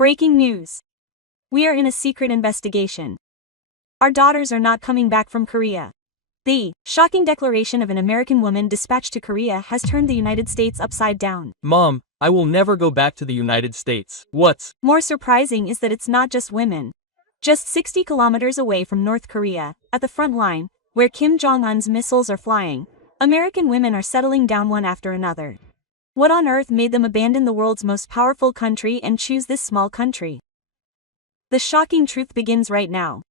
Breaking news. We are in a secret investigation. Our daughters are not coming back from Korea. The shocking declaration of an American woman dispatched to Korea has turned the United States upside down. Mom, I will never go back to the United States. What's more surprising is that it's not just women. Just 60 kilometers away from North Korea, at the front line, where Kim Jong-un's missiles are flying, American women are settling down one after another. What on earth made them abandon the world's most powerful country and choose this small country? The shocking truth begins right now.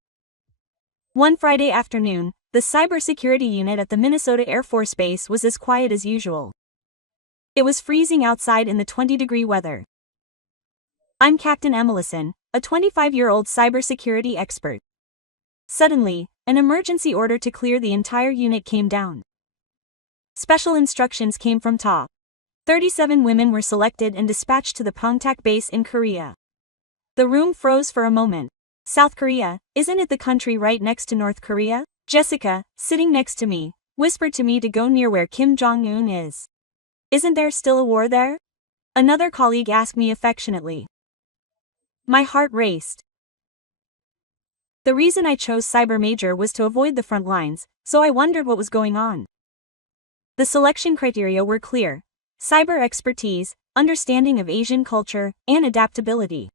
One Friday afternoon, the cybersecurity unit at the Minnesota Air Force Base was as quiet as usual. It was freezing outside in the 20-degree weather. I'm Captain Emilison, a 25-year-old cybersecurity expert. Suddenly, an emergency order to clear the entire unit came down. Special instructions came from top. 37 women were selected and dispatched to the Pyeongtaek base in Korea. The room froze for a moment. South Korea, isn't it the country right next to North Korea? Jessica, sitting next to me, whispered to me to go near where Kim Jong-un is. Isn't there still a war there? Another colleague asked me affectionately. My heart raced. The reason I chose Cyber Major was to avoid the front lines, so I wondered what was going on. The selection criteria were clear: cyber expertise, understanding of Asian culture, and adaptability.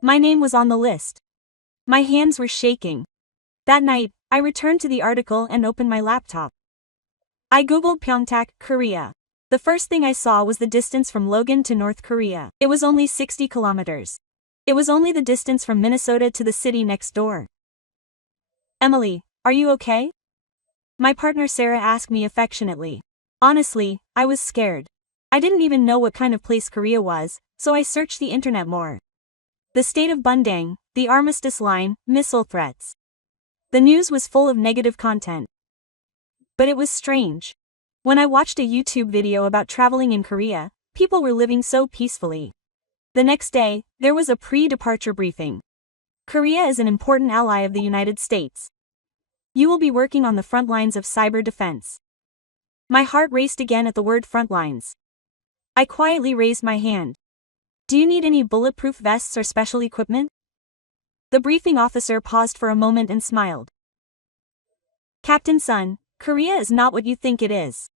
My name was on the list. My hands were shaking. That night, I returned to the article and opened my laptop. I googled Pyeongtaek, Korea. The first thing I saw was the distance from Logan to North Korea. It was only 60 kilometers. It was only the distance from Minnesota to the city next door. Emily, are you okay? My partner Sarah asked me affectionately. Honestly, I was scared. I didn't even know what kind of place Korea was, so I searched the internet more. The state of Bundang, the armistice line, missile threats. The news was full of negative content. But it was strange. When I watched a YouTube video about traveling in Korea, people were living so peacefully. The next day, there was a pre-departure briefing. Korea is an important ally of the United States. You will be working on the front lines of cyber defense. My heart raced again at the word front lines. I quietly raised my hand. Do you need any bulletproof vests or special equipment? The briefing officer paused for a moment and smiled. Captain Sun, Korea is not what you think it is.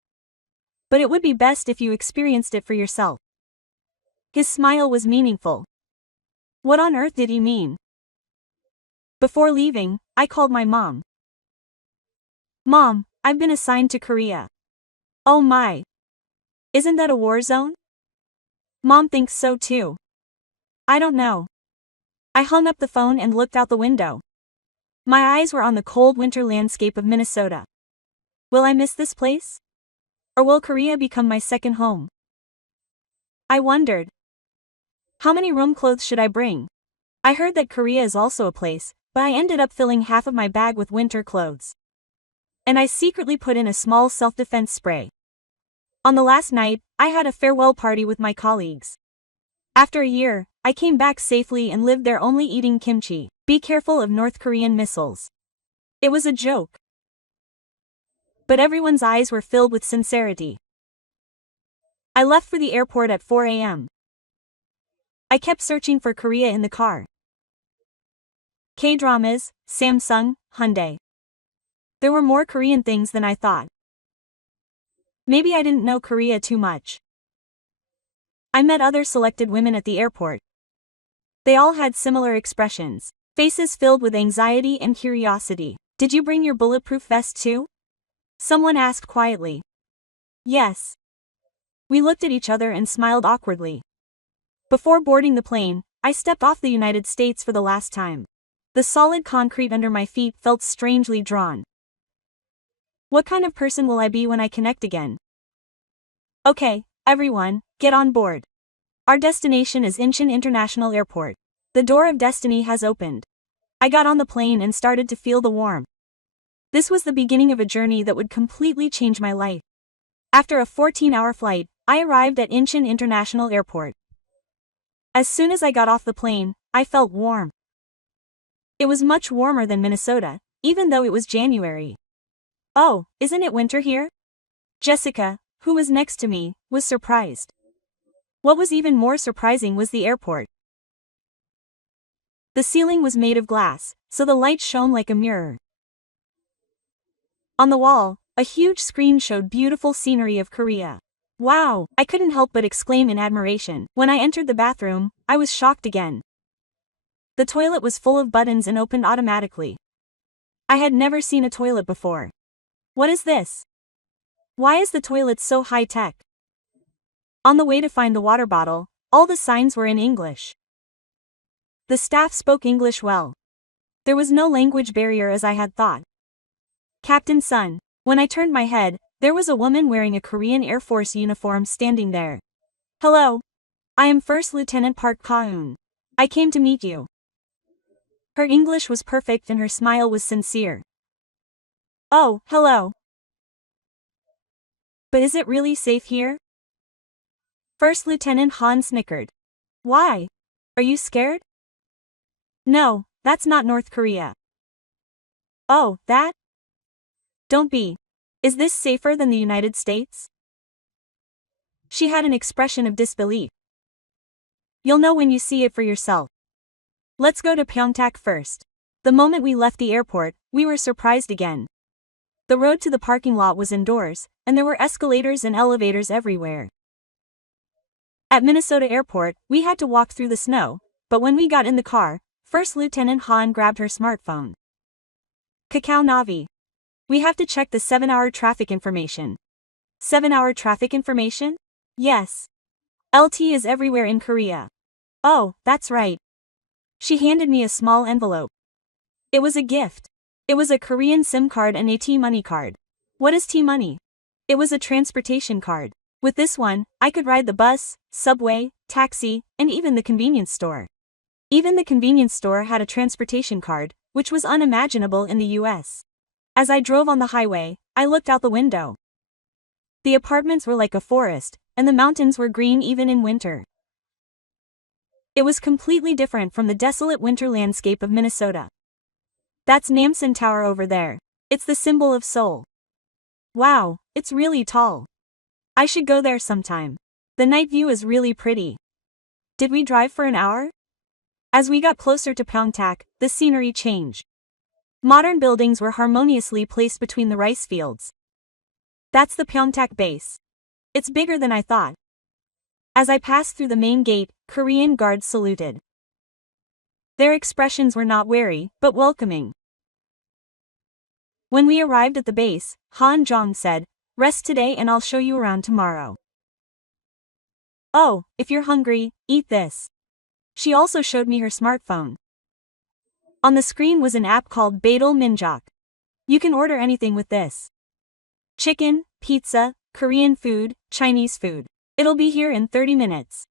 But it would be best if you experienced it for yourself. His smile was meaningful. What on earth did he mean? Before leaving, I called my mom. Mom, I've been assigned to Korea. Oh my. Isn't that a war zone? Mom thinks so too. I don't know. I hung up the phone and looked out the window. My eyes were on the cold winter landscape of Minnesota. Will I miss this place? Or will Korea become my second home? I wondered. How many room clothes should I bring? I heard that Korea is also a place, but I ended up filling half of my bag with winter clothes. And I secretly put in a small self-defense spray. On the last night, I had a farewell party with my colleagues. After a year, I came back safely and lived there only eating kimchi. Be careful of North Korean missiles. It was a joke. But everyone's eyes were filled with sincerity. I left for the airport at 4 a.m. I kept searching for Korea in the car. K-dramas, Samsung, Hyundai. There were more Korean things than I thought. Maybe I didn't know Korea too much. I met other selected women at the airport. They all had similar expressions, faces filled with anxiety and curiosity. Did you bring your bulletproof vest too? Someone asked quietly. Yes. We looked at each other and smiled awkwardly. Before boarding the plane, I stepped off the United States for the last time. The solid concrete under my feet felt strangely drawn. What kind of person will I be when I connect again? Okay, everyone, get on board. Our destination is Incheon International Airport. The door of destiny has opened. I got on the plane and started to feel the warmth. This was the beginning of a journey that would completely change my life. After a 14-hour flight, I arrived at Incheon International Airport. As soon as I got off the plane, I felt warm. It was much warmer than Minnesota, even though it was January. Oh, isn't it winter here? Jessica, who was next to me, was surprised. What was even more surprising was the airport. The ceiling was made of glass, so the light shone like a mirror. On the wall, a huge screen showed beautiful scenery of Korea. Wow, I couldn't help but exclaim in admiration. When I entered the bathroom, I was shocked again. The toilet was full of buttons and opened automatically. I had never seen a toilet before. What is this? Why is the toilet so high-tech? On the way to find the water bottle, all the signs were in English. The staff spoke English well. There was no language barrier as I had thought. Captain Sun. When I turned my head, there was a woman wearing a Korean Air Force uniform standing there. Hello. I am First Lieutenant Park Ka-eun. I came to meet you. Her English was perfect and her smile was sincere. Oh, hello. But is it really safe here? First Lieutenant Han snickered. Why? Are you scared? No, that's not North Korea. Oh, that? Don't be. Is this safer than the United States? She had an expression of disbelief. You'll know when you see it for yourself. Let's go to Pyeongtaek first. The moment we left the airport, we were surprised again. The road to the parking lot was indoors, and there were escalators and elevators everywhere. At Minnesota Airport, we had to walk through the snow, but when we got in the car, First Lieutenant Han grabbed her smartphone. Kakao Navi. We have to check the 7-hour traffic information. 7-hour traffic information? Yes. LT is everywhere in Korea. Oh, that's right. She handed me a small envelope. It was a gift. It was a Korean SIM card and a T-Money card. What is T-Money? It was a transportation card. With this one, I could ride the bus, subway, taxi, and even the convenience store. Even the convenience store had a transportation card, which was unimaginable in the US. As I drove on the highway, I looked out the window. The apartments were like a forest, and the mountains were green even in winter. It was completely different from the desolate winter landscape of Minnesota. That's Namsan Tower over there. It's the symbol of Seoul. Wow, it's really tall. I should go there sometime. The night view is really pretty. Did we drive for an hour? As we got closer to Pyeongtaek, the scenery changed. Modern buildings were harmoniously placed between the rice fields. That's the Pyeongtaek base. It's bigger than I thought. As I passed through the main gate, Korean guards saluted. Their expressions were not wary, but welcoming. When we arrived at the base, Han Jong said, "Rest today and I'll show you around tomorrow." Oh, if you're hungry, eat this. She also showed me her smartphone. On the screen was an app called Badal Minjok. You can order anything with this. Chicken, pizza, Korean food, Chinese food. It'll be here in 30 minutes.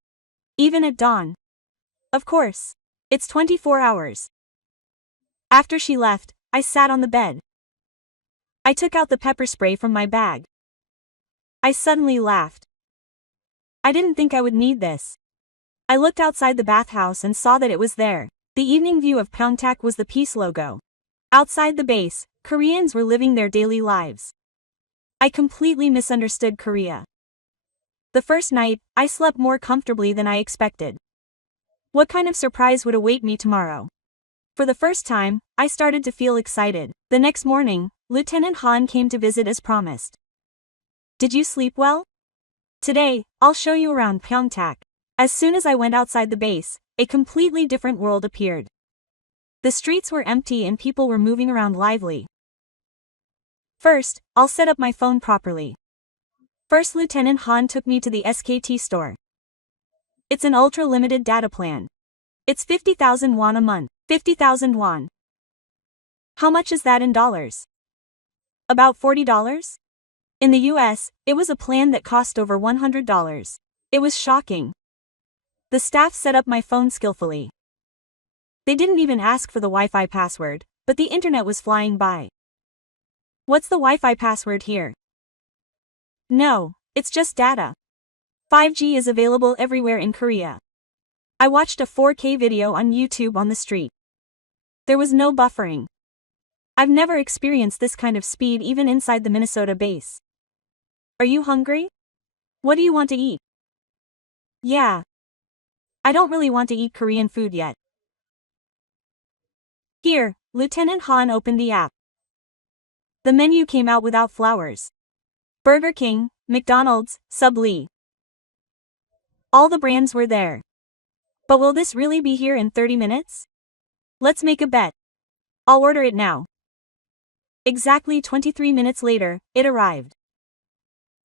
Even at dawn. Of course. It's 24 hours. After she left, I sat on the bed. I took out the pepper spray from my bag. I suddenly laughed. I didn't think I would need this. I looked outside the bathhouse and saw that it was there. The evening view of Pyeongtaek was the peace logo. Outside the base, Koreans were living their daily lives. I completely misunderstood Korea. The first night, I slept more comfortably than I expected. What kind of surprise would await me tomorrow? For the first time, I started to feel excited. The next morning, Lieutenant Han came to visit as promised. Did you sleep well? Today, I'll show you around Pyeongtaek. As soon as I went outside the base, a completely different world appeared. The streets were empty and people were moving around lively. First, I'll set up my phone properly. First Lieutenant Han took me to the SKT store. It's an ultra-limited data plan. It's 50,000 won a month. 50,000 won. How much is that in dollars? About $40? In the US, it was a plan that cost over $100. It was shocking. The staff set up my phone skillfully. They didn't even ask for the Wi-Fi password, but the internet was flying by. What's the Wi-Fi password here? No, it's just data. 5G is available everywhere in Korea. I watched a 4K video on YouTube on the street. There was no buffering. I've never experienced this kind of speed even inside the Minnesota base. Are you hungry? What do you want to eat? Yeah. I don't really want to eat Korean food yet. Here, Lieutenant Han opened the app. The menu came out without flowers. Burger King, McDonald's, Subway. All the brands were there. But will this really be here in 30 minutes? Let's make a bet. I'll order it now. Exactly 23 minutes later, it arrived.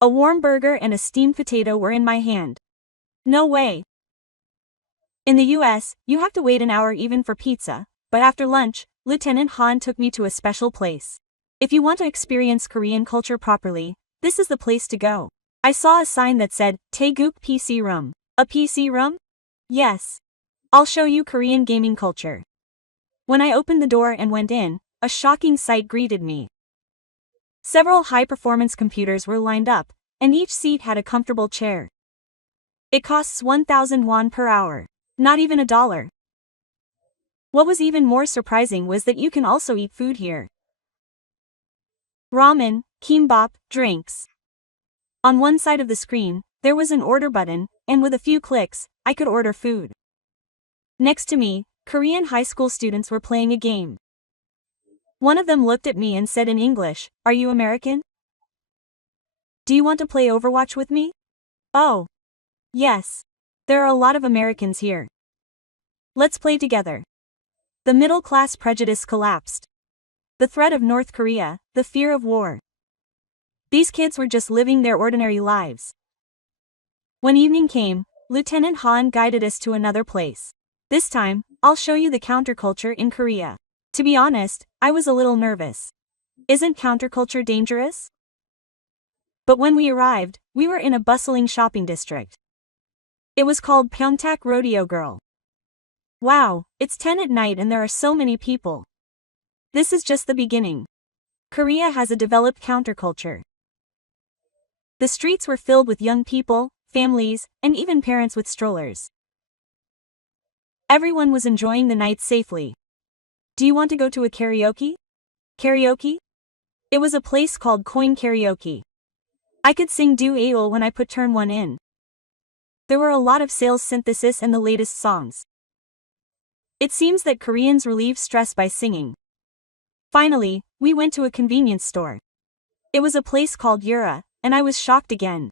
A warm burger and a steamed potato were in my hand. No way. In the US, you have to wait an hour even for pizza, but after lunch, Lieutenant Han took me to a special place. If you want to experience Korean culture properly, this is the place to go. I saw a sign that said, Taeguk PC Room. A PC room? Yes. I'll show you Korean gaming culture. When I opened the door and went in, a shocking sight greeted me. Several high-performance computers were lined up, and each seat had a comfortable chair. It costs 1,000 won per hour. Not even $1. What was even more surprising was that you can also eat food here. Ramen, kimbap, drinks. On one side of the screen, there was an order button, and with a few clicks, I could order food. Next to me, Korean high school students were playing a game. One of them looked at me and said in English, "Are you American? Do you want to play Overwatch with me?" Oh. Yes. There are a lot of Americans here. Let's play together. The middle-class prejudice collapsed. The threat of North Korea, the fear of war. These kids were just living their ordinary lives. When evening came, Lieutenant Han guided us to another place. This time, I'll show you the counterculture in Korea. To be honest, I was a little nervous. Isn't counterculture dangerous? But when we arrived, we were in a bustling shopping district. It was called Pyeongtaek Rodeo Girl. Wow, it's 10 at night and there are so many people. This is just the beginning. Korea has a developed counterculture. The streets were filled with young people, families, and even parents with strollers. Everyone was enjoying the night safely. Do you want to go to a karaoke? Karaoke? It was a place called Coin Karaoke. I could sing Do Aol when I put turn 1 in. There were a lot of sales synthesis and the latest songs. It seems that Koreans relieve stress by singing. Finally, we went to a convenience store. It was a place called Yura, and I was shocked again.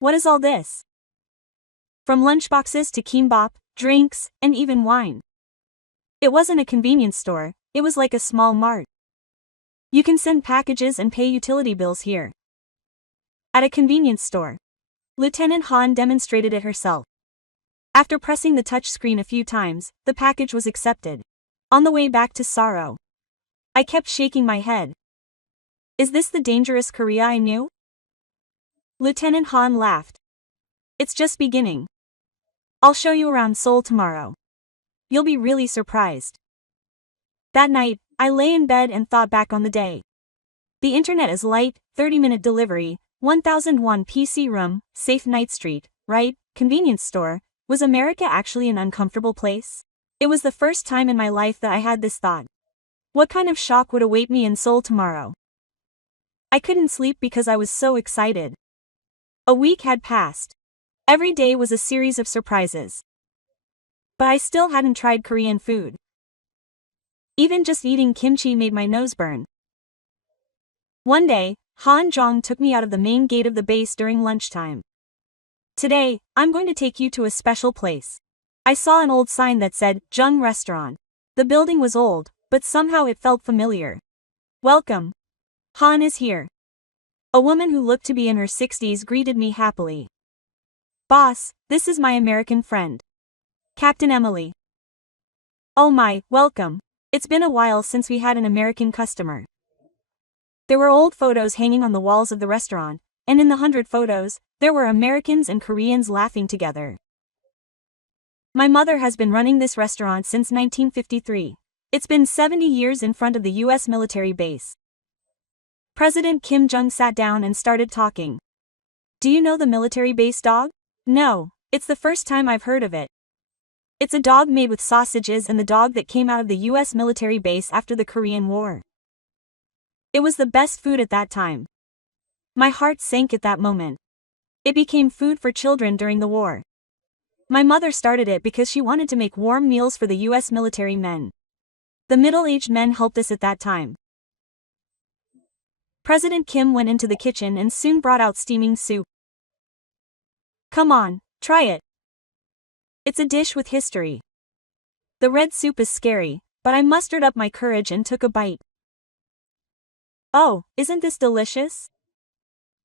What is all this? From lunchboxes to kimbap, drinks, and even wine. It wasn't a convenience store, it was like a small mart. You can send packages and pay utility bills here. At a convenience store. Lieutenant Han demonstrated it herself. After pressing the touch screen a few times, the package was accepted. On the way back to Saro, I kept shaking my head. Is this the dangerous Korea I knew? Lieutenant Han laughed. It's just beginning. I'll show you around Seoul tomorrow. You'll be really surprised. That night, I lay in bed and thought back on the day. The internet is light, 30-minute delivery, 1,000 won PC room, safe night street, right, convenience store. Was America actually an uncomfortable place? It was the first time in my life that I had this thought. What kind of shock would await me in Seoul tomorrow? I couldn't sleep because I was so excited. A week had passed. Every day was a series of surprises. But I still hadn't tried Korean food. Even just eating kimchi made my nose burn. One day, Han Jong took me out of the main gate of the base during lunchtime. Today, I'm going to take you to a special place. I saw an old sign that said, Jung Restaurant. The building was old, but somehow it felt familiar. Welcome. Han is here. A woman who looked to be in her 60s greeted me happily. Boss, this is my American friend. Captain Emily. Oh my, welcome. It's been a while since we had an American customer. There were old photos hanging on the walls of the restaurant, and in the 100 photos, there were Americans and Koreans laughing together. My mother has been running this restaurant since 1953. It's been 70 years in front of the US military base. President Kim Jong sat down and started talking. Do you know the military base dog? No, it's the first time I've heard of it. It's a dog made with sausages and the dog that came out of the US military base after the Korean War. It was the best food at that time. My heart sank at that moment. It became food for children during the war. My mother started it because she wanted to make warm meals for the US military men. The middle-aged men helped us at that time. President Kim went into the kitchen and soon brought out steaming soup. Come on, try it. It's a dish with history. The red soup is scary, but I mustered up my courage and took a bite. Oh, isn't this delicious?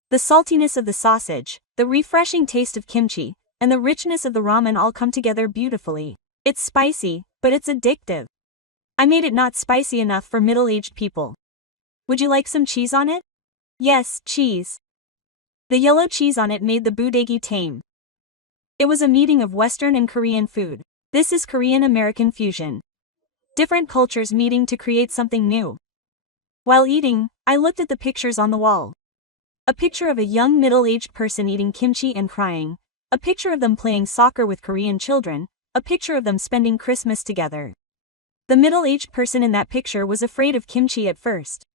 The saltiness of the sausage, the refreshing taste of kimchi, and the richness of the ramen all come together beautifully. It's spicy, but it's addictive. I made it not spicy enough for middle-aged people. Would you like some cheese on it? Yes, cheese. The yellow cheese on it made the bodegi tame. It was a meeting of Western and Korean food. This is Korean-American fusion. Different cultures meeting to create something new. While eating, I looked at the pictures on the wall. A picture of a young middle-aged person eating kimchi and crying. A picture of them playing soccer with Korean children. A picture of them spending Christmas together. The middle-aged person in that picture was afraid of kimchi at first.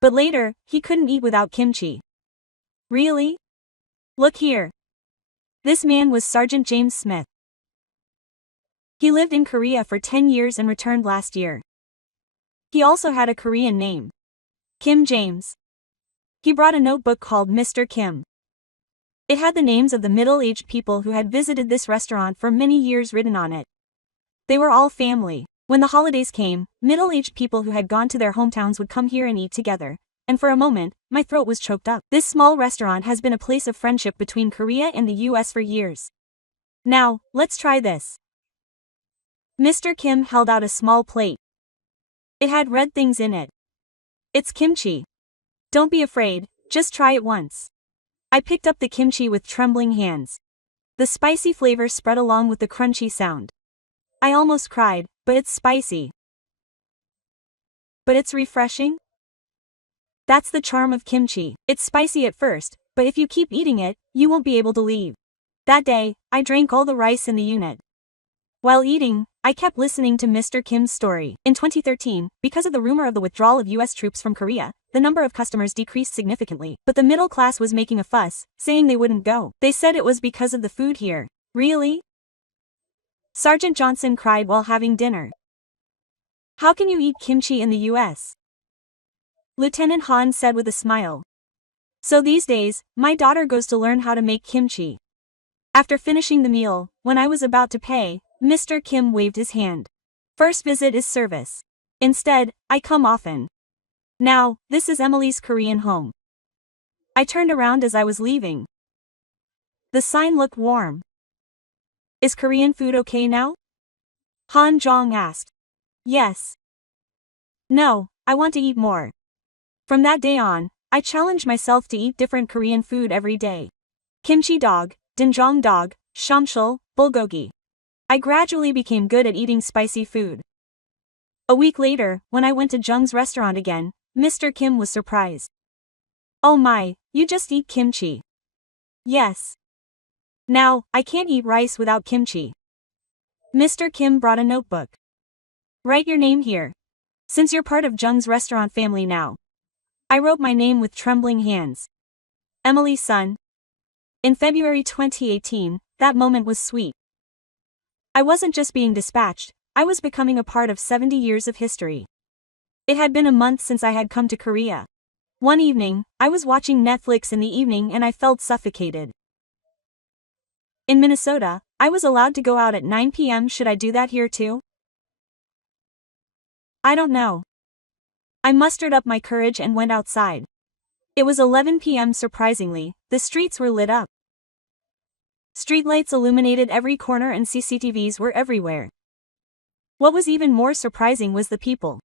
But later, he couldn't eat without kimchi. Really? Look here. This man was Sergeant James Smith. He lived in Korea for 10 years and returned last year. He also had a Korean name. Kim James. He brought a notebook called Mr. Kim. It had the names of the middle-aged people who had visited this restaurant for many years written on it. They were all family. When the holidays came, middle-aged people who had gone to their hometowns would come here and eat together, and for a moment, my throat was choked up. This small restaurant has been a place of friendship between Korea and the US for years. Now, let's try this. Mr. Kim held out a small plate. It had red things in it. It's kimchi. Don't be afraid, just try it once. I picked up the kimchi with trembling hands. The spicy flavor spread along with the crunchy sound. I almost cried, but it's spicy. But it's refreshing? That's the charm of kimchi. It's spicy at first, but if you keep eating it, you won't be able to leave. That day, I drank all the rice in the unit. While eating, I kept listening to Mr. Kim's story. In 2013, because of the rumor of the withdrawal of US troops from Korea, the number of customers decreased significantly, but the middle class was making a fuss, saying they wouldn't go. They said it was because of the food here. Really? Sergeant Johnson cried while having dinner. How can you eat kimchi in the US? Lieutenant Han said with a smile. So these days, my daughter goes to learn how to make kimchi. After finishing the meal, when I was about to pay, Mr. Kim waved his hand. First visit is service. Instead, I come often. Now, this is Emily's Korean home. I turned around as I was leaving. The sign looked warm. Is Korean food okay now? Han Jong asked. Yes. No, I want to eat more. From that day on, I challenged myself to eat different Korean food every day. Kimchi dog, doenjang dog, shamshul, bulgogi. I gradually became good at eating spicy food. A week later, when I went to Jung's restaurant again, Mr. Kim was surprised. Oh my, you just eat kimchi. Yes. Now, I can't eat rice without kimchi. Mr. Kim brought a notebook. Write your name here. Since you're part of Jung's restaurant family now. I wrote my name with trembling hands. Emily Sun. In February 2018, that moment was sweet. I wasn't just being dispatched, I was becoming a part of 70 years of history. It had been a month since I had come to Korea. One evening, I was watching Netflix in the evening and I felt suffocated. In Minnesota, I was allowed to go out at 9 p.m. Should I do that here too? I don't know. I mustered up my courage and went outside. It was 11 p.m. Surprisingly, the streets were lit up. Streetlights illuminated every corner and CCTVs were everywhere. What was even more surprising was the people.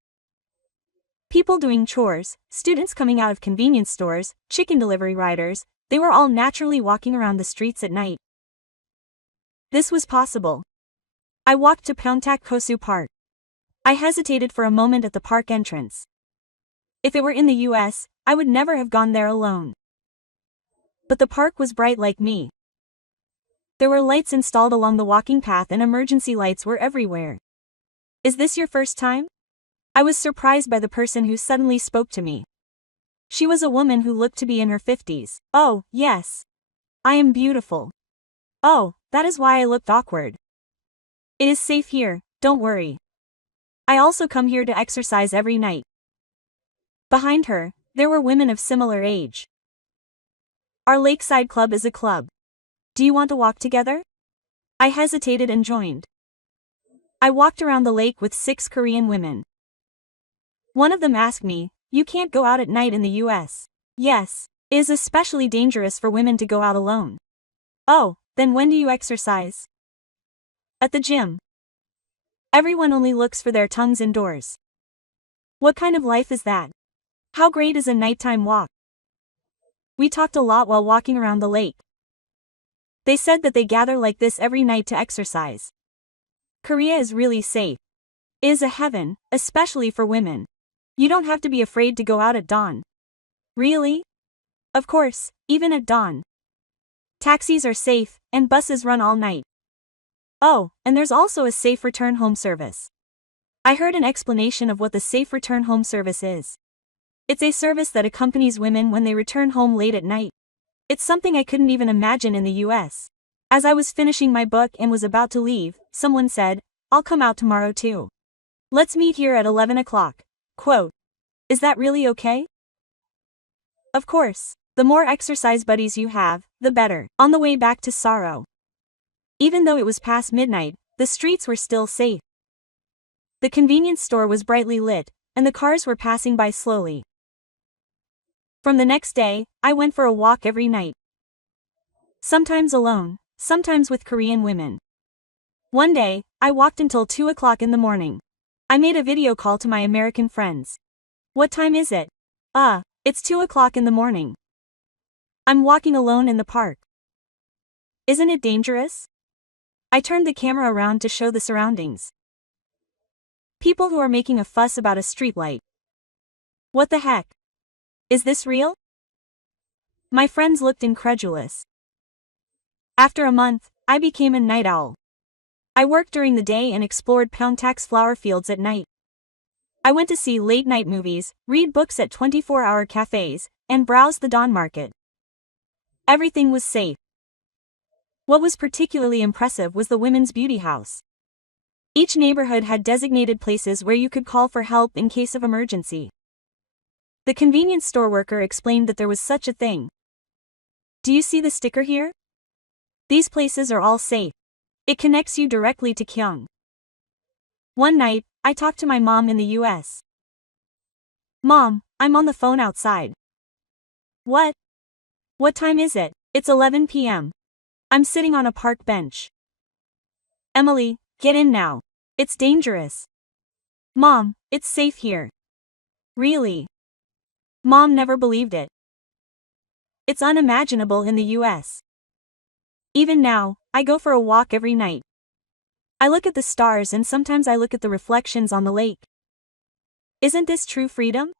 People doing chores, students coming out of convenience stores, chicken delivery riders, they were all naturally walking around the streets at night. This was possible. I walked to Pyeongtaek Kosu Park. I hesitated for a moment at the park entrance. If it were in the US, I would never have gone there alone. But the park was bright like me. There were lights installed along the walking path and emergency lights were everywhere. Is this your first time? I was surprised by the person who suddenly spoke to me. She was a woman who looked to be in her 50s. Oh, yes. I am beautiful. Oh, that is why I looked awkward. It is safe here, don't worry. I also come here to exercise every night. Behind her, there were women of similar age. Our lakeside club is a club. Do you want to walk together? I hesitated and joined. I walked around the lake with 6 Korean women. One of them asked me, "You can't go out at night in the US. Yes, it is especially dangerous for women to go out alone." Oh, then when do you exercise? At the gym. Everyone only looks for their tongues indoors. What kind of life is that? How great is a nighttime walk? We talked a lot while walking around the lake. They said that they gather like this every night to exercise. Korea is really safe. It is a heaven, especially for women. You don't have to be afraid to go out at dawn. Really? Of course, even at dawn. Taxis are safe, and buses run all night. Oh, and there's also a safe return home service. I heard an explanation of what the safe return home service is. It's a service that accompanies women when they return home late at night. It's something I couldn't even imagine in the US. As I was finishing my book and was about to leave, someone said, "I'll come out tomorrow too. Let's meet here at 11 o'clock. Quote. Is that really okay? Of course, the more exercise buddies you have, the better. On the way back to Sorrow. Even though it was past midnight, the streets were still safe. The convenience store was brightly lit, and the cars were passing by slowly. From the next day, I went for a walk every night. Sometimes alone, sometimes with Korean women. One day, I walked until 2 o'clock in the morning. I made a video call to my American friends. What time is it? It's 2 o'clock in the morning. I'm walking alone in the park. Isn't it dangerous? I turned the camera around to show the surroundings. People who are making a fuss about a streetlight. What the heck? Is this real? My friends looked incredulous. After a month, I became a night owl. I worked during the day and explored Pyeongtaek's flower fields at night. I went to see late-night movies, read books at 24-hour cafes, and browse the dawn market. Everything was safe. What was particularly impressive was the women's beauty house. Each neighborhood had designated places where you could call for help in case of emergency. The convenience store worker explained that there was such a thing. Do you see the sticker here? These places are all safe. It connects you directly to Kyung. One night, I talked to my mom in the US. Mom, I'm on the phone outside. What? What time is it? It's 11 p.m. I'm sitting on a park bench. Emily, get in now. It's dangerous. Mom, it's safe here. Really? Mom never believed it. It's unimaginable in the US. Even now, I go for a walk every night. I look at the stars and sometimes I look at the reflections on the lake. Isn't this true freedom?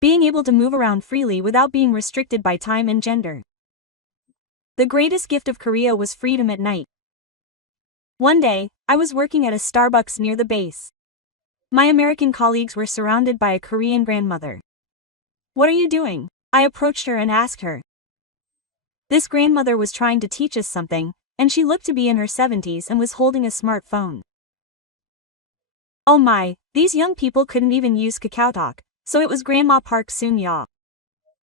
Being able to move around freely without being restricted by time and gender. The greatest gift of Korea was freedom at night. One day, I was working at a Starbucks near the base. My American colleagues were surrounded by a Korean grandmother. What are you doing? I approached her and asked her. This grandmother was trying to teach us something, and she looked to be in her 70s and was holding a smartphone. Oh my, these young people couldn't even use KakaoTalk, so it was Grandma Park Soon-ya.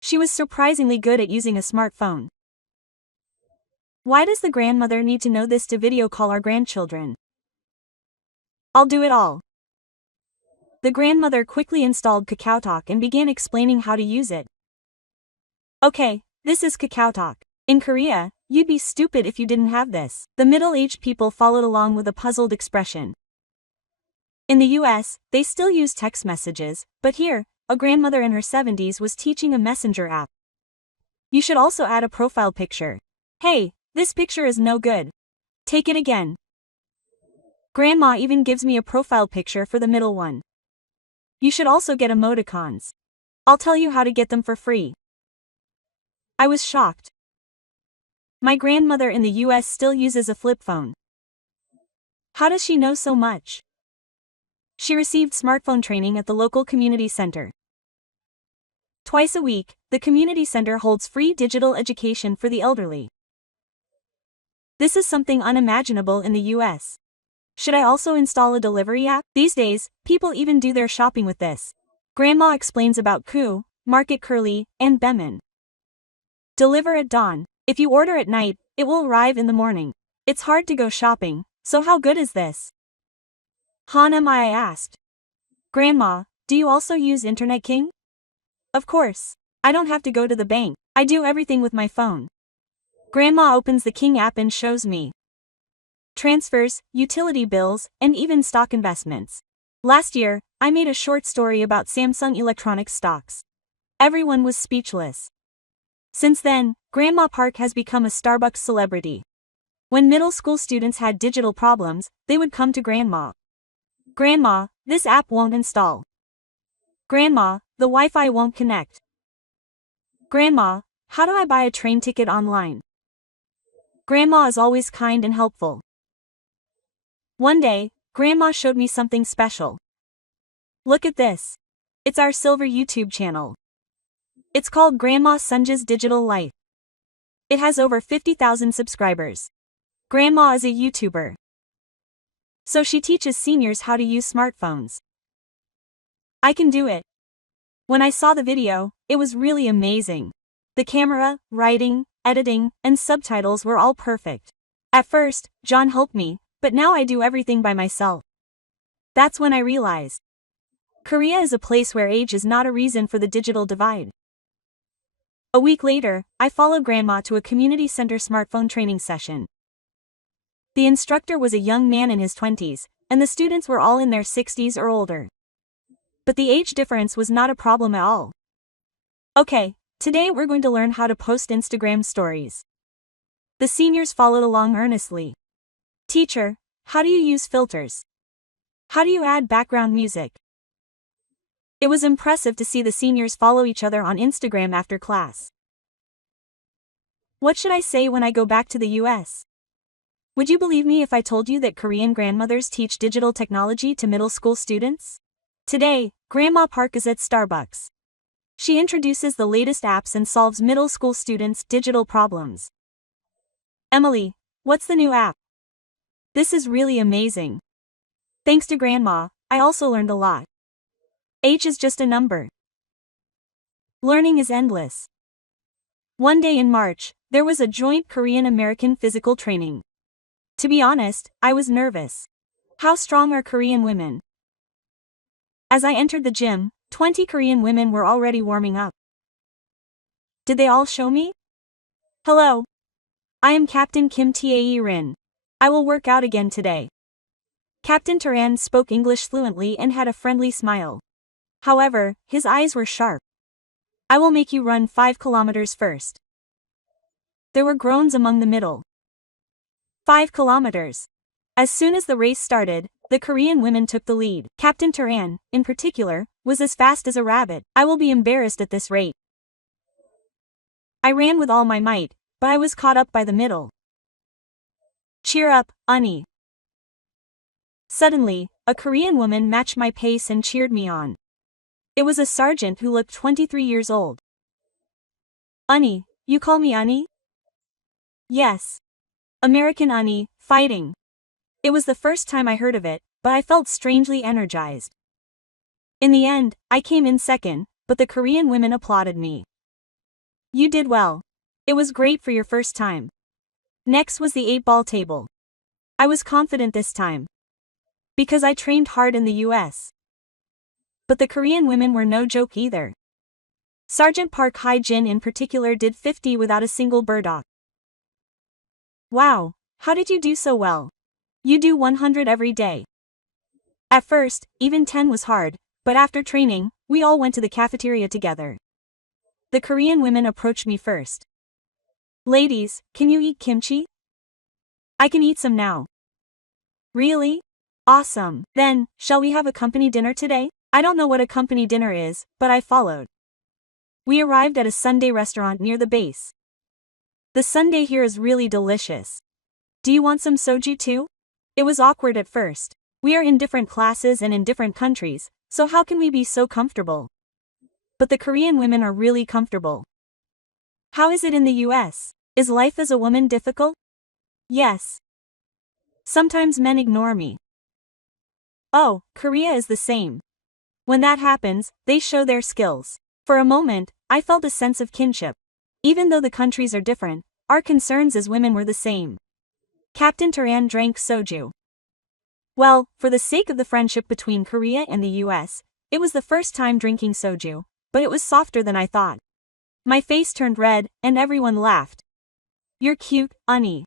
She was surprisingly good at using a smartphone. Why does the grandmother need to know this to video call our grandchildren? I'll do it all. The grandmother quickly installed KakaoTalk and began explaining how to use it. Okay, this is KakaoTalk. In Korea, you'd be stupid if you didn't have this. The middle-aged people followed along with a puzzled expression. In the US, they still use text messages, but here, a grandmother in her 70s was teaching a messenger app. You should also add a profile picture. Hey, this picture is no good. Take it again. Grandma even gives me a profile picture for the middle one. You should also get emoticons. I'll tell you how to get them for free. I was shocked. My grandmother in the US still uses a flip phone. How does she know so much? She received smartphone training at the local community center. Twice a week, the community center holds free digital education for the elderly. This is something unimaginable in the US. Should I also install a delivery app? These days, people even do their shopping with this. Grandma explains about Koo, Market Curly, and Bemin. Deliver at dawn. If you order at night, it will arrive in the morning. It's hard to go shopping, so how good is this? Hana I asked. Grandma, do you also use Internet King? Of course. I don't have to go to the bank. I do everything with my phone. Grandma opens the King app and shows me transfers, utility bills, and even stock investments. Last year, I made a short story about Samsung Electronics stocks. Everyone was speechless. Since then, Grandma Park has become a Starbucks celebrity. When middle school students had digital problems, they would come to Grandma. Grandma, this app won't install. Grandma, the Wi-Fi won't connect. Grandma, how do I buy a train ticket online? Grandma is always kind and helpful. One day, Grandma showed me something special. Look at this. It's our silver YouTube channel. It's called Grandma Sunja's Digital Life. It has over 50,000 subscribers. Grandma is a YouTuber. So she teaches seniors how to use smartphones. I can do it. When I saw the video, it was really amazing. The camera, writing, editing, and subtitles were all perfect. At first, John helped me, but now I do everything by myself. That's when I realized Korea is a place where age is not a reason for the digital divide. A week later, I followed Grandma to a community center smartphone training session. The instructor was a young man in his 20s, and the students were all in their 60s or older. But the age difference was not a problem at all. Okay, today we're going to learn how to post Instagram stories. The seniors followed along earnestly. Teacher, how do you use filters? How do you add background music? It was impressive to see the seniors follow each other on Instagram after class. What should I say when I go back to the US? Would you believe me if I told you that Korean grandmothers teach digital technology to middle school students? Today, Grandma Park is at Starbucks. She introduces the latest apps and solves middle school students' digital problems. Emily, what's the new app? This is really amazing. Thanks to Grandma, I also learned a lot. Age is just a number. Learning is endless. One day in March, there was a joint Korean-American physical training. To be honest, I was nervous. How strong are Korean women? As I entered the gym, 20 Korean women were already warming up. Did they all show me? Hello. I am Captain Kim Tae Rin. I will work out again today. Captain Taran spoke English fluently and had a friendly smile. However, his eyes were sharp. I will make you run 5 kilometers first. There were groans among the middle. 5 kilometers. As soon as the race started, the Korean women took the lead. Captain Taran, in particular, was as fast as a rabbit. I will be embarrassed at this rate. I ran with all my might, but I was caught up by the middle. Cheer up, Unnie. Suddenly, a Korean woman matched my pace and cheered me on. It was a sergeant who looked 23 years old. Unnie, you call me Unnie? Yes. American Unnie, fighting. It was the first time I heard of it, but I felt strangely energized. In the end, I came in second, but the Korean women applauded me. You did well. It was great for your first time. Next was the 8-ball table. I was confident this time. Because I trained hard in the US. But the Korean women were no joke either. Sergeant Park Hae-jin in particular did 50 without a single burdock. Wow, how did you do so well? You do 100 every day. At first, even 10 was hard, but after training, we all went to the cafeteria together. The Korean women approached me first. Ladies, can you eat kimchi? I can eat some now. Really? Awesome. Then, shall we have a company dinner today? I don't know what a company dinner is, but I followed. We arrived at a Sunday restaurant near the base. The sundae here is really delicious. Do you want some soju too? It was awkward at first. We are in different classes and in different countries, so how can we be so comfortable? But the Korean women are really comfortable. How is it in the US? Is life as a woman difficult? Yes. Sometimes men ignore me. Oh, Korea is the same. When that happens, they show their skills. For a moment, I felt a sense of kinship. Even though the countries are different, our concerns as women were the same. Captain Turan drank soju. Well, for the sake of the friendship between Korea and the US, it was the first time drinking soju, but it was softer than I thought. My face turned red, and everyone laughed. You're cute, Unnie.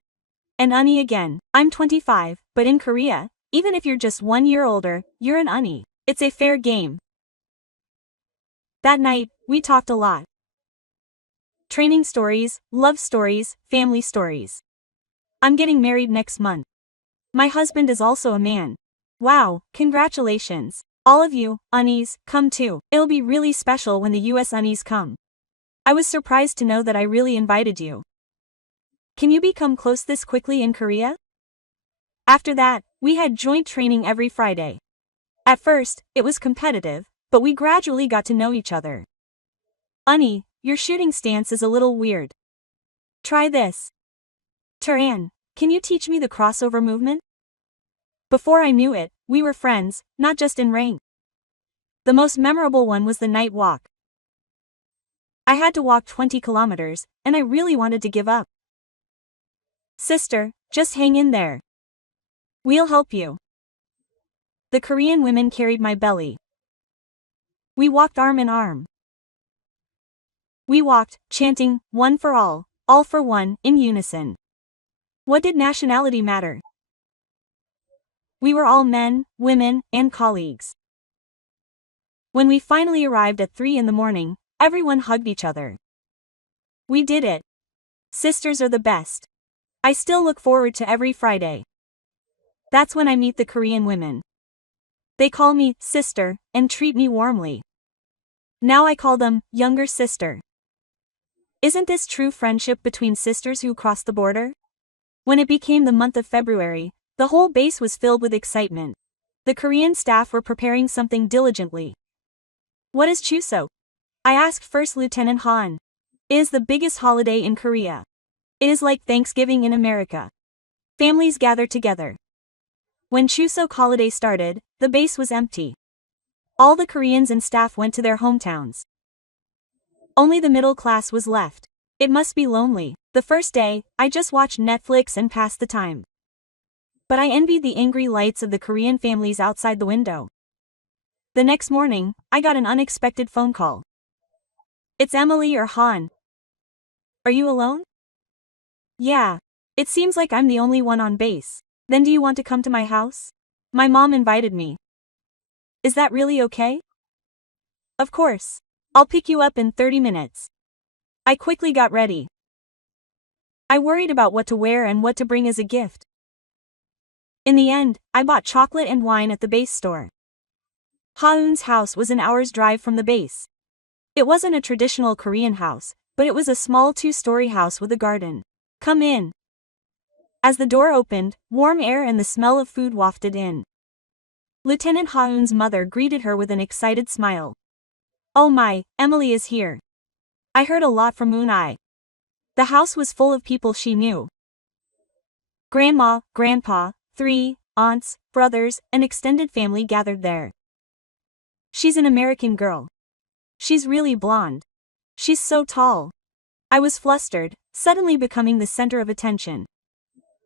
And Unnie again. I'm 25, but in Korea, even if you're just 1 year older, you're an Unnie. It's a fair game. That night, we talked a lot. Training stories, love stories, family stories. I'm getting married next month. My husband is also a man. Wow, congratulations. All of you, Unnies, come too. It'll be really special when the US Unnies come. I was surprised to know that I really invited you. Can you become close this quickly in Korea? After that, we had joint training every Friday. At first, it was competitive, but we gradually got to know each other. Unnie, your shooting stance is a little weird. Try this. Turan, can you teach me the crossover movement? Before I knew it, we were friends, not just in rank. The most memorable one was the night walk. I had to walk 20 kilometers, and I really wanted to give up. Sister, just hang in there. We'll help you. The Korean women carried my belly. We walked arm in arm. We walked, chanting, one for all for one, in unison. What did nationality matter? We were all men, women, and colleagues. When we finally arrived at 3 in the morning, everyone hugged each other. We did it. Sisters are the best. I still look forward to every Friday. That's when I meet the Korean women. They call me sister and treat me warmly. Now I call them younger sister. Isn't this true friendship between sisters who cross the border? When it became the month of February, the whole base was filled with excitement. The Korean staff were preparing something diligently. What is Chuseok? I asked First Lieutenant Han. It is the biggest holiday in Korea. It is like Thanksgiving in America. Families gather together. When Chuseok holiday started, the base was empty. All the Koreans and staff went to their hometowns. Only the middle class was left. It must be lonely. The first day, I just watched Netflix and passed the time. But I envied the angry lights of the Korean families outside the window. The next morning, I got an unexpected phone call. It's Emily or Han. Are you alone? Yeah. It seems like I'm the only one on base. Then do you want to come to my house? My mom invited me. Is that really okay? Of course. I'll pick you up in 30 minutes. I quickly got ready. I worried about what to wear and what to bring as a gift. In the end, I bought chocolate and wine at the base store. Ha-eun's house was an hour's drive from the base. It wasn't a traditional Korean house, but it was a small 2-story house with a garden. Come in. As the door opened, warm air and the smell of food wafted in. Lieutenant Ha-eun's mother greeted her with an excited smile. Oh my, Emily is here. I heard a lot from Moon-ai. The house was full of people she knew. Grandma, grandpa, 3 aunts, brothers, and extended family gathered there. She's an American girl. She's really blonde. She's so tall. I was flustered, suddenly becoming the center of attention.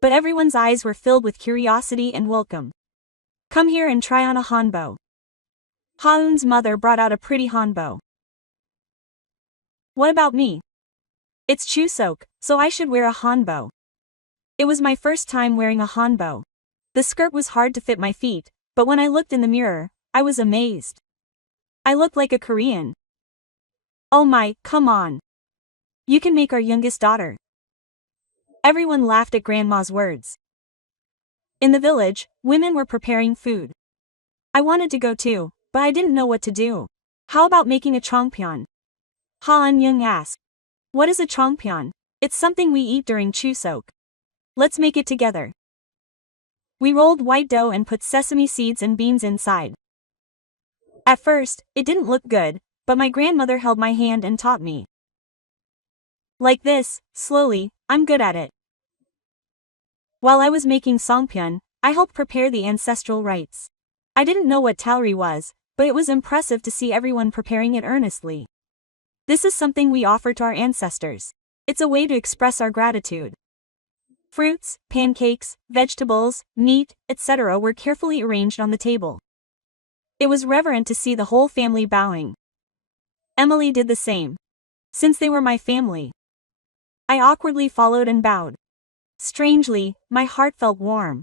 But everyone's eyes were filled with curiosity and welcome. Come here and try on a hanbok. Ha-eun's mother brought out a pretty hanbok. What about me? It's Chuseok, so I should wear a hanbok. It was my first time wearing a hanbok. The skirt was hard to fit my feet, but when I looked in the mirror, I was amazed. I looked like a Korean. Oh my, come on. You can make our youngest daughter. Everyone laughed at Grandma's words. In the village, women were preparing food. I wanted to go too, but I didn't know what to do. How about making a chongpyeon? Ha-eun asked. What is a chongpyeon? It's something we eat during Chuseok. Let's make it together. We rolled white dough and put sesame seeds and beans inside. At first, it didn't look good, but my grandmother held my hand and taught me. Like this, slowly, I'm good at it. While I was making songpyeon, I helped prepare the ancestral rites. I didn't know what talry was, but it was impressive to see everyone preparing it earnestly. This is something we offer to our ancestors. It's a way to express our gratitude. Fruits, pancakes, vegetables, meat, etc. were carefully arranged on the table. It was reverent to see the whole family bowing. Emily did the same. Since they were my family, I awkwardly followed and bowed. Strangely, my heart felt warm.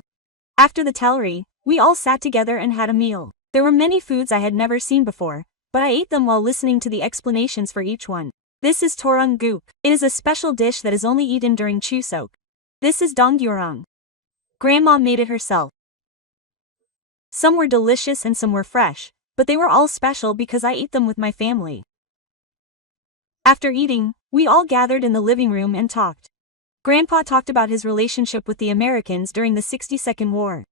After the talry, we all sat together and had a meal. There were many foods I had never seen before, but I ate them while listening to the explanations for each one. This is torung guk. It is a special dish that is only eaten during Chuseok. This is donggyurong. Grandma made it herself. Some were delicious and some were fresh, but they were all special because I ate them with my family. After eating, we all gathered in the living room and talked. Grandpa talked about his relationship with the Americans during the 60-second war.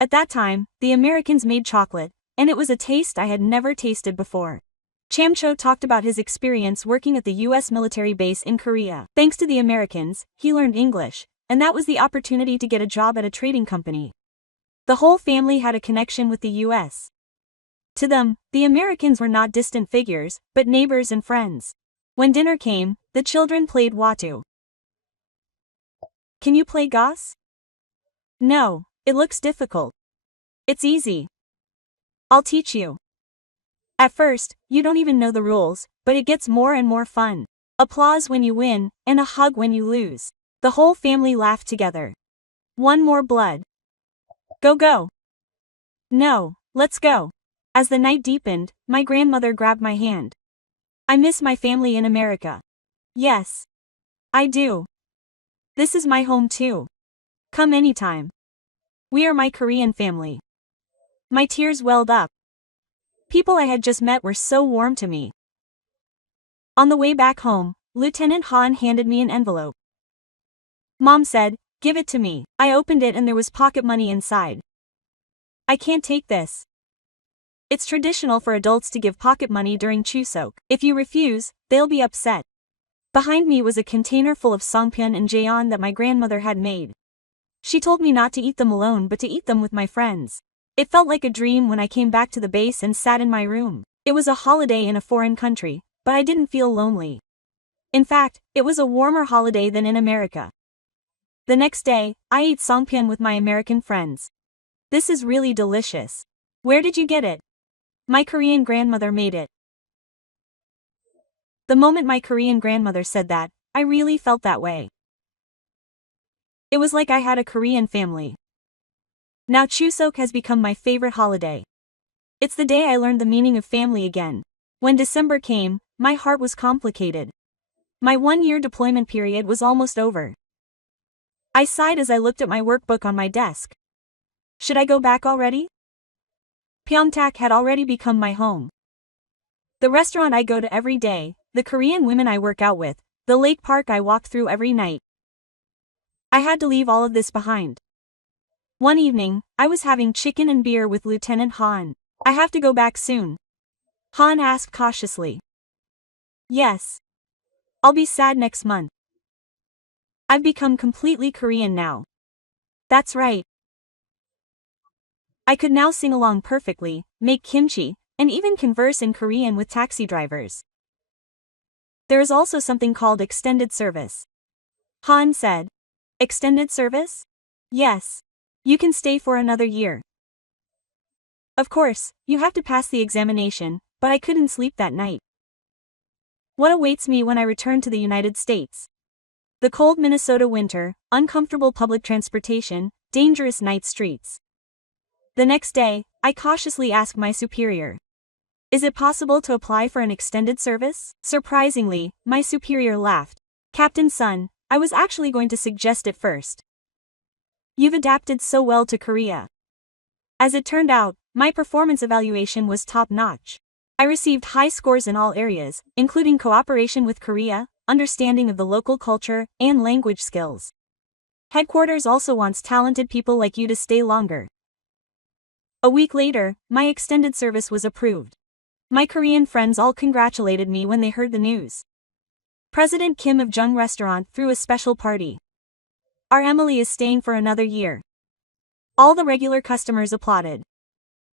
At that time, the Americans made chocolate, and it was a taste I had never tasted before. Chamcho talked about his experience working at the U.S. military base in Korea. Thanks to the Americans, he learned English, and that was the opportunity to get a job at a trading company. The whole family had a connection with the U.S. To them, the Americans were not distant figures, but neighbors and friends. When dinner came, the children played watu. Can you play gos? No, it looks difficult. It's easy. I'll teach you. At first, you don't even know the rules, but it gets more and more fun. Applause when you win, and a hug when you lose. The whole family laughed together. One more blood. Go. No, let's go. As the night deepened, my grandmother grabbed my hand. I miss my family in America. Yes. I do. This is my home too. Come anytime. We are my Korean family. My tears welled up. People I had just met were so warm to me. On the way back home, Lieutenant Han handed me an envelope. Mom said, "Give it to me." I opened it and there was pocket money inside. I can't take this. It's traditional for adults to give pocket money during Chuseok. If you refuse, they'll be upset. Behind me was a container full of songpyeon and jaeon that my grandmother had made. She told me not to eat them alone but to eat them with my friends. It felt like a dream when I came back to the base and sat in my room. It was a holiday in a foreign country, but I didn't feel lonely. In fact, it was a warmer holiday than in America. The next day, I ate songpyeon with my American friends. This is really delicious. Where did you get it? My Korean grandmother made it. The moment my Korean grandmother said that, I really felt that way. It was like I had a Korean family. Now Chuseok has become my favorite holiday. It's the day I learned the meaning of family again. When December came, my heart was complicated. My 1-year deployment period was almost over. I sighed as I looked at my workbook on my desk. Should I go back already? Pyeongtaek had already become my home. The restaurant I go to every day, the Korean women I work out with, the lake park I walk through every night. I had to leave all of this behind. One evening, I was having chicken and beer with Lieutenant Han. I have to go back soon. Han asked cautiously. Yes. I'll be sad next month. I've become completely Korean now. That's right. I could now sing along perfectly, make kimchi, and even converse in Korean with taxi drivers. There is also something called extended service. Han said. Extended service? Yes. You can stay for another year. Of course, you have to pass the examination, but I couldn't sleep that night. What awaits me when I return to the United States? The cold Minnesota winter, uncomfortable public transportation, dangerous night streets. The next day, I cautiously asked my superior. Is it possible to apply for an extended service? Surprisingly, my superior laughed. Captain Sun, I was actually going to suggest it first. You've adapted so well to Korea. As it turned out, my performance evaluation was top-notch. I received high scores in all areas, including cooperation with Korea, understanding of the local culture, and language skills. Headquarters also wants talented people like you to stay longer. A week later, my extended service was approved. My Korean friends all congratulated me when they heard the news. President Kim of Jung Restaurant threw a special party. Our Emily is staying for another year. All the regular customers applauded.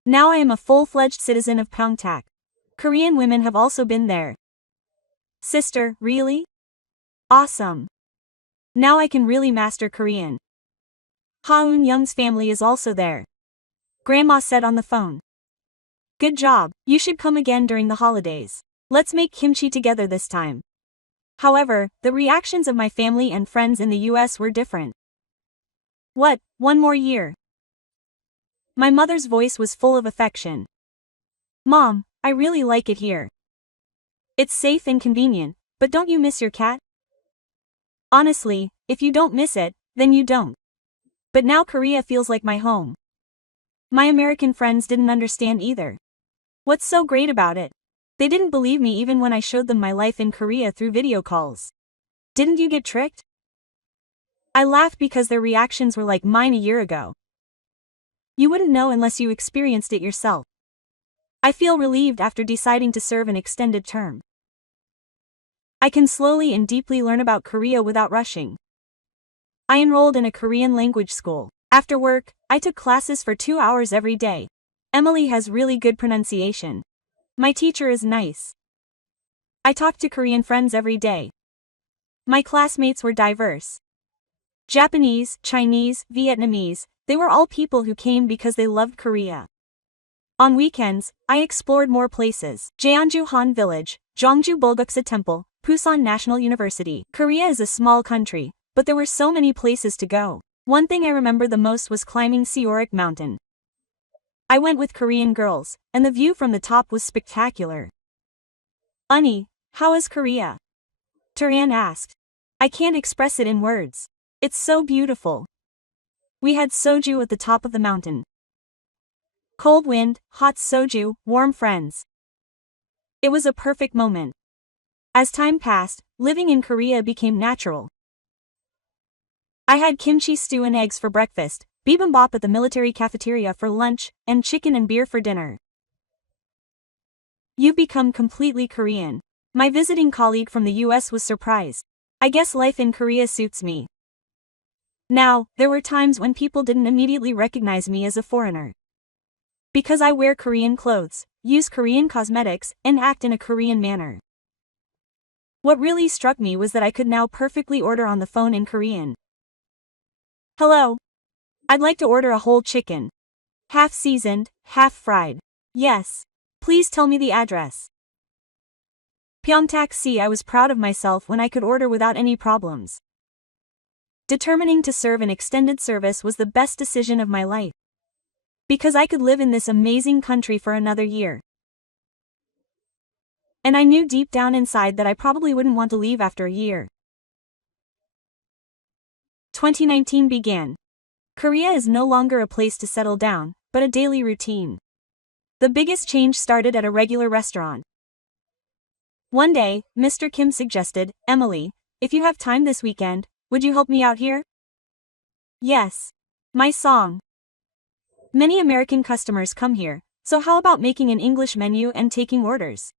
Now I am a full-fledged citizen of Pyeongtaek. Korean women have also been there. Sister, really? Awesome. Now I can really master Korean. Ha-eun Young's family is also there. Grandma said on the phone. Good job, you should come again during the holidays. Let's make kimchi together this time. However, the reactions of my family and friends in the US were different. What, one more year? My mother's voice was full of affection. Mom, I really like it here. It's safe and convenient, but don't you miss your cat? Honestly, if you don't miss it, then you don't. But now Korea feels like my home. My American friends didn't understand either. What's so great about it? They didn't believe me even when I showed them my life in Korea through video calls. Didn't you get tricked? I laughed because their reactions were like mine a year ago. You wouldn't know unless you experienced it yourself. I feel relieved after deciding to serve an extended term. I can slowly and deeply learn about Korea without rushing. I enrolled in a Korean language school. After work, I took classes for 2 hours every day. Emily has really good pronunciation. My teacher is nice. I talked to Korean friends every day. My classmates were diverse. Japanese, Chinese, Vietnamese, they were all people who came because they loved Korea. On weekends, I explored more places: Jeonju Han Village, Jeongju Bulguksa Temple, Pusan National University. Korea is a small country, but there were so many places to go. One thing I remember the most was climbing Seorik Mountain. I went with Korean girls, and the view from the top was spectacular. Unnie, how is Korea? Turan asked. I can't express it in words. It's so beautiful. We had soju at the top of the mountain. Cold wind, hot soju, warm friends. It was a perfect moment. As time passed, living in Korea became natural. I had kimchi stew and eggs for breakfast, bibimbap at the military cafeteria for lunch, and chicken and beer for dinner. You've become completely Korean. My visiting colleague from the US was surprised. I guess life in Korea suits me. Now, there were times when people didn't immediately recognize me as a foreigner. Because I wear Korean clothes, use Korean cosmetics, and act in a Korean manner. What really struck me was that I could now perfectly order on the phone in Korean. Hello. I'd like to order a whole chicken. Half seasoned, half fried. Yes. Please tell me the address. Pyeongtaek. See, I was proud of myself when I could order without any problems. Determining to serve an extended service was the best decision of my life. Because I could live in this amazing country for another year. And I knew deep down inside that I probably wouldn't want to leave after a year. 2019 began. Korea is no longer a place to settle down, but a daily routine. The biggest change started at a regular restaurant. One day, Mr. Kim suggested, Emily, if you have time this weekend, would you help me out here? Yes. My song. Many American customers come here, so how about making an English menu and taking orders?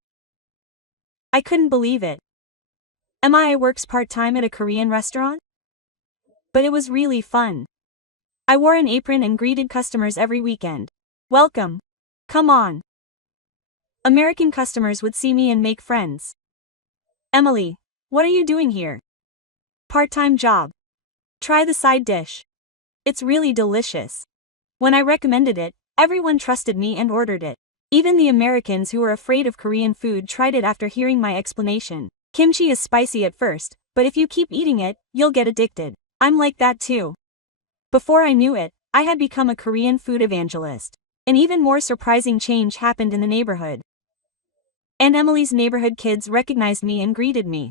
I couldn't believe it. I works part-time at a Korean restaurant? But it was really fun. I wore an apron and greeted customers every weekend. Welcome. Come on. American customers would see me and make friends. Emily, what are you doing here? Part-time job. Try the side dish. It's really delicious. When I recommended it, everyone trusted me and ordered it. Even the Americans who were afraid of Korean food tried it after hearing my explanation. Kimchi is spicy at first, but if you keep eating it, you'll get addicted. I'm like that too. Before I knew it, I had become a Korean food evangelist. An even more surprising change happened in the neighborhood. And Emily's neighborhood kids recognized me and greeted me.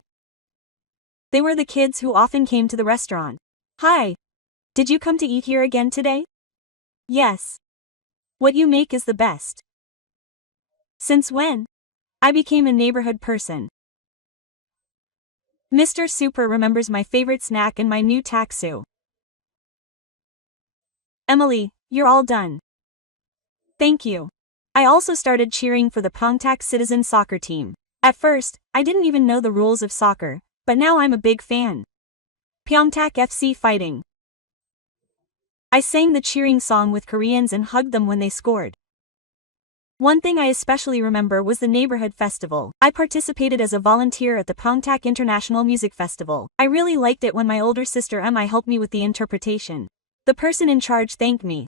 They were the kids who often came to the restaurant. Hi. Did you come to eat here again today? Yes. What you make is the best. Since when? I became a neighborhood person. Mr. Super remembers my favorite snack and my new taksu. Emily, you're all done. Thank you. I also started cheering for the Pyeongtaek Citizen soccer team. At first, I didn't even know the rules of soccer, but now I'm a big fan. Pyeongtaek FC fighting. I sang the cheering song with Koreans and hugged them when they scored. One thing I especially remember was the neighborhood festival. I participated as a volunteer at the Pyeongtaek International Music Festival. I really liked it when my older sister Emma helped me with the interpretation. The person in charge thanked me.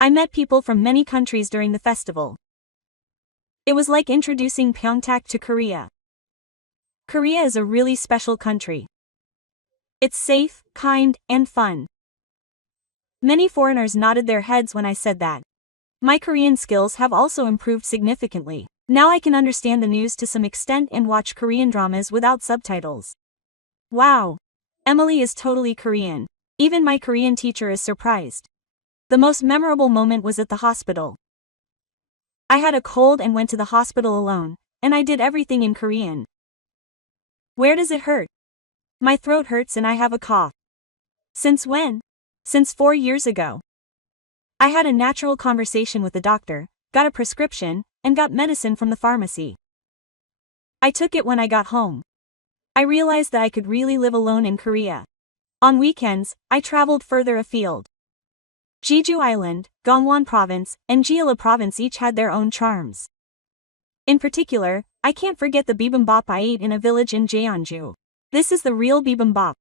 I met people from many countries during the festival. It was like introducing Pyeongtaek to Korea. Korea is a really special country. It's safe, kind, and fun. Many foreigners nodded their heads when I said that. My Korean skills have also improved significantly. Now I can understand the news to some extent and watch Korean dramas without subtitles. Wow! Emily is totally Korean. Even my Korean teacher is surprised. The most memorable moment was at the hospital. I had a cold and went to the hospital alone, and I did everything in Korean. Where does it hurt? My throat hurts and I have a cough. Since when? Since 4 years ago. I had a natural conversation with the doctor, got a prescription, and got medicine from the pharmacy. I took it when I got home. I realized that I could really live alone in Korea. On weekends, I traveled further afield. Jeju Island, Gangwon Province, and Jeolla Province each had their own charms. In particular, I can't forget the bibimbap I ate in a village in Jeonju. This is the real bibimbap.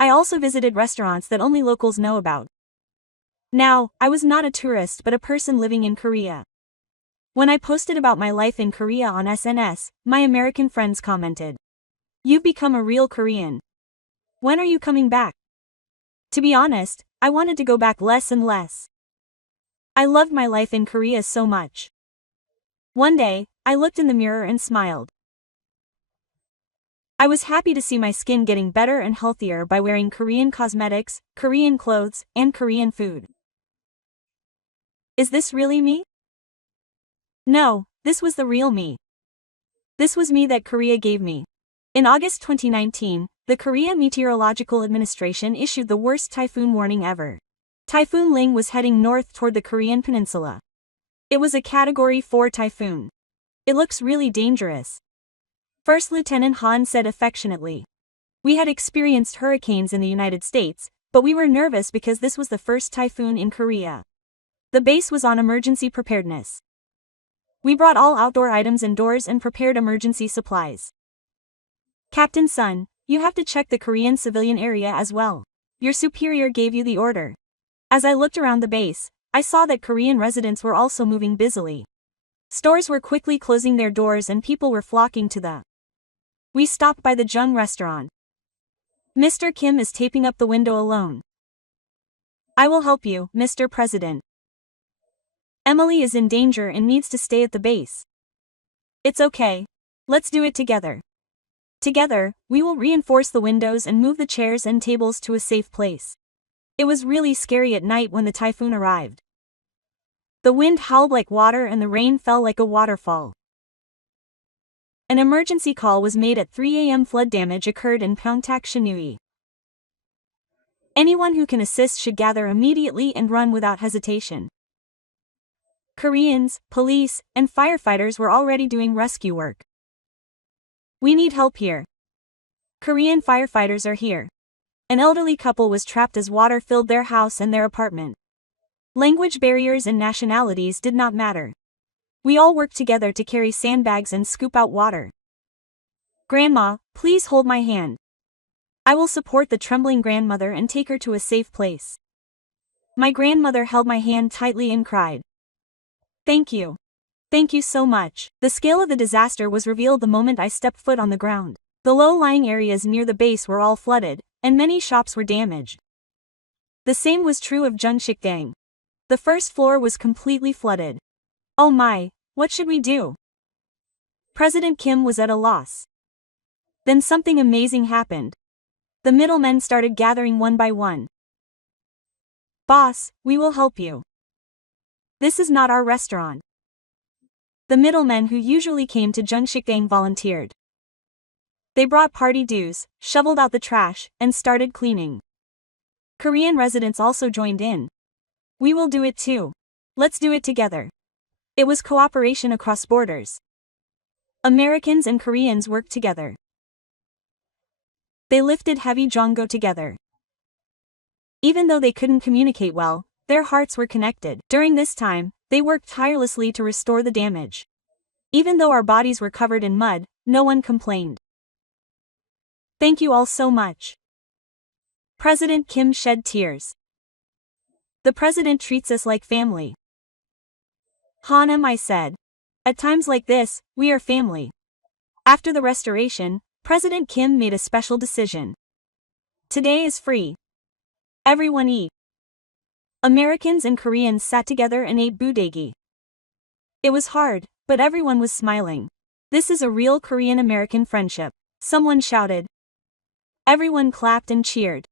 I also visited restaurants that only locals know about. Now, I was not a tourist but a person living in Korea. When I posted about my life in Korea on SNS, my American friends commented, "You've become a real Korean. When are you coming back?" To be honest, I wanted to go back less and less. I loved my life in Korea so much. One day, I looked in the mirror and smiled. I was happy to see my skin getting better and healthier by wearing Korean cosmetics, Korean clothes, and Korean food. Is this really me? No, this was the real me. This was me that Korea gave me. In August 2019, the Korea Meteorological Administration issued the worst typhoon warning ever. Typhoon Ling was heading north toward the Korean peninsula. It was a Category 4 typhoon. It looks really dangerous. First Lieutenant Han said affectionately. We had experienced hurricanes in the United States, but we were nervous because this was the first typhoon in Korea. The base was on emergency preparedness. We brought all outdoor items indoors and prepared emergency supplies. Captain Sun, you have to check the Korean civilian area as well. Your superior gave you the order. As I looked around the base, I saw that Korean residents were also moving busily. Stores were quickly closing their doors and people were flocking to the. We stopped by the Jung restaurant. Mr. Kim is taping up the window alone. I will help you, Mr. President. Emily is in danger and needs to stay at the base. It's okay. Let's do it together. Together, we will reinforce the windows and move the chairs and tables to a safe place. It was really scary at night when the typhoon arrived. The wind howled like water and the rain fell like a waterfall. An emergency call was made at 3 a.m. Flood damage occurred in Pyeongtaek, Shinui. Anyone who can assist should gather immediately and run without hesitation. Koreans, police, and firefighters were already doing rescue work. We need help here. Korean firefighters are here. An elderly couple was trapped as water filled their house and their apartment. Language barriers and nationalities did not matter. We all worked together to carry sandbags and scoop out water. Grandma, please hold my hand. I will support the trembling grandmother and take her to a safe place. My grandmother held my hand tightly and cried. Thank you. Thank you so much. The scale of the disaster was revealed the moment I stepped foot on the ground. The low-lying areas near the base were all flooded, and many shops were damaged. The same was true of Jeonsikdang. The first floor was completely flooded. Oh my, what should we do? President Kim was at a loss. Then something amazing happened. The middlemen started gathering one by one. Boss, we will help you. This is not our restaurant. The middlemen who usually came to Jeonsikdang volunteered. They brought party dues, shoveled out the trash, and started cleaning. Korean residents also joined in. We will do it too. Let's do it together. It was cooperation across borders. Americans and Koreans worked together. They lifted heavy jongo together. Even though they couldn't communicate well, their hearts were connected. During this time, they worked tirelessly to restore the damage. Even though our bodies were covered in mud, no one complained. Thank you all so much. President Kim shed tears. The president treats us like family. Hanum, I said. At times like this, we are family. After the restoration, President Kim made a special decision. Today is free. Everyone eat. Americans and Koreans sat together and ate budaegi. It was hard, but everyone was smiling. This is a real Korean-American friendship. Someone shouted. Everyone clapped and cheered.